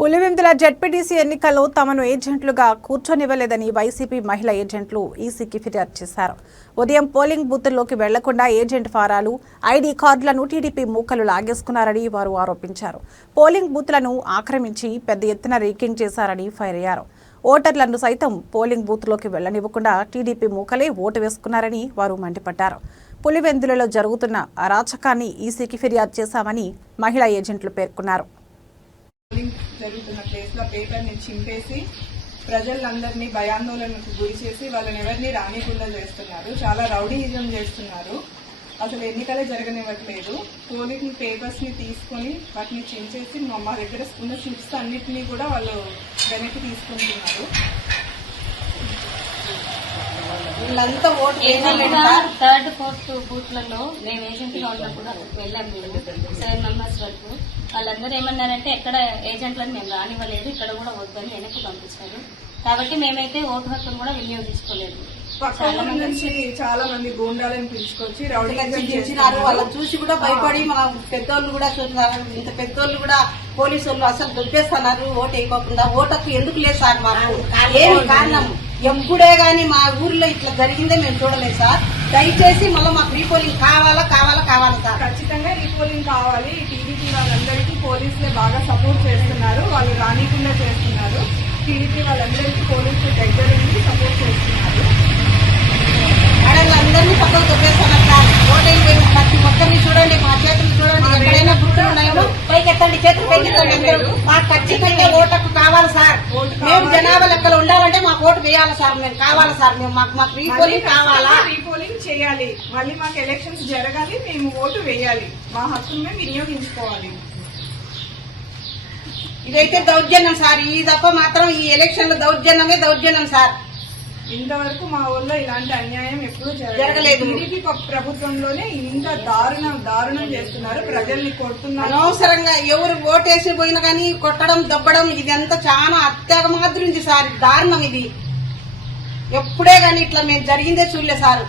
Pulivendula ZPTC ఎన్నికల్లో తమను ఏజెంట్లుగా కూర్చొనివ్వలేదని YCP మహిళా ఏజెంట్లు ఈసీకి ఫిర్యాదు చేశారు. ఉదయం పోలింగ్ బూత్ల్లోకి వెళ్లకుండా ఏజెంట్ ఫారాలు, ఐడీ కార్డులను టీడీపీ మూకలు లాగేసుకున్నారని వారు ఆరోపించారు. పోలింగ్ బూత్లను ఆక్రమించి పెద్ద ఎత్తున రీకింగ్ చేశారని ఫైర్ అయ్యారు. ఓటర్లను సైతం పోలింగ్ బూత్లోకి వెళ్లనివ్వకుండా టీడీపీ మూకలే ఓటు వేసుకున్నారని వారు మండిపడ్డారు. పులివెందులలో జరుగుతున్న అరాచకాన్ని ఈసీకి ఫిర్యాదు చేశామని మహిళా ఏజెంట్లు పేర్కొన్నారు. జరుగుతున్న ప్లేస్ లో పేపర్ ని చింపేసి ప్రజలందరినీ భయాందోళనకు గురి చేసి వాళ్ళని ఎవరిని రానికుండా చేస్తున్నారు. చాలా రౌడీయిజం చేస్తున్నారు. అసలు ఎన్నికలే జరగనివ్వట్లేదు. పోలింగ్ పేపర్స్ ని తీసుకుని వాటిని చించేసి మా దగ్గర ఉన్న స్లిప్స్ అన్నిటినీ కూడా వాళ్ళు వెనక్కి తీసుకుంటున్నారు. వీళ్ళంతా ఓటు థర్డ్ ఫోర్త్ బూత్లలో మేము ఏజెంట్ గా ఉన్నప్పుడు వెళ్ళాము. 7 మెంబర్స్ వరకు వాళ్ళందరూ ఏమన్నారంటే ఎక్కడ ఏజెంట్లను మేము రానివ్వలేదు, ఇక్కడ కూడా వద్దని వెనక్కి పంపించారు. కాబట్టి మేమైతే ఓటు హక్కును కూడా వినియోగించుకోలేదు. పక్క నుంచి చాలా మంది గూండాలను పిలుచుకొచ్చి రౌడీయిజం చేసినారు. వాళ్ళని చూసి కూడా భయపడి మన పెద్దోళ్ళు కూడా చూస్తున్నారు. ఇంత పెద్దోళ్ళు కూడా పోలీసు వాళ్ళు అసలు దొరికేస్తున్నారు ఓటు వేయకోకుండా. ఓటకు ఎందుకు లేదు సార్ మాకు ఏమి కారణం? ఎప్పుడే గానీ మా ఊర్లో ఇట్లా జరిగిందే మేము చూడలేదు సార్. దయచేసి మళ్ళీ మాకు రీపోలింగ్ కావాలా సార్. ఖచ్చితంగా రీపోలింగ్ కావాలి. టీడీపీ వాళ్ళందరికీ పోలీసులే బాగా సపోర్ట్ చేస్తున్నారు. వాళ్ళు రానికుండా చేస్తున్నారు. టీడీపీ వాళ్ళందరికీ పోలీసులు దగ్గర నుండి సపోర్ట్ చేస్తున్నారు. అందరినీ పక్కకు దొరికేస్తున్నారు సార్. ఓటు అయిపోయిన ప్రతి ఒక్కరిని చూడండి, మా చేతులు చూడండి, ఎక్కడైనా గుర్తులు ఉన్నాయో పైకెత్తండి, చేతులు పైకెత్తండి అందరూ. మాకు ఖచ్చితంగా ఓటకు కావాలి సార్. మేము జనాభా లెక్కలు ఉండాలంటే మాకు ఓటు వేయాలి సార్. మేము కావాలి సార్. మేము మాకు రీపోలింగ్ కావాలా? రీపోలింగ్ చేయాలి. మళ్ళీ మాకు ఎలక్షన్స్ జరగాలి. మేము ఓటు వేయాలి. మా హక్కును మేము వినియోగించుకోవాలి. ఇదైతే దౌర్జన్యం సార్. ఈ తప్ప మాత్రం ఈ ఎలక్షన్ లో దౌర్జన్యం సార్. ఇంతవరకు మా ఊళ్ళో ఇలాంటి అన్యాయం ఎప్పుడూ జరగలేదు. టీడీపీ ప్రభుత్వంలోనే ఇంత దారుణం చేస్తున్నారు. ప్రజల్ని కొడుతున్నారు. అనవసరంగా ఎవరు ఓటేసి పోయినా కానీ కొట్టడం, దబ్బడం ఇదంతా చాలా అత్యాగమాద్రింది సార్. దారుణం ఇది. ఎప్పుడే గానీ ఇట్లా మేము జరిగిందే చూడలే సార్.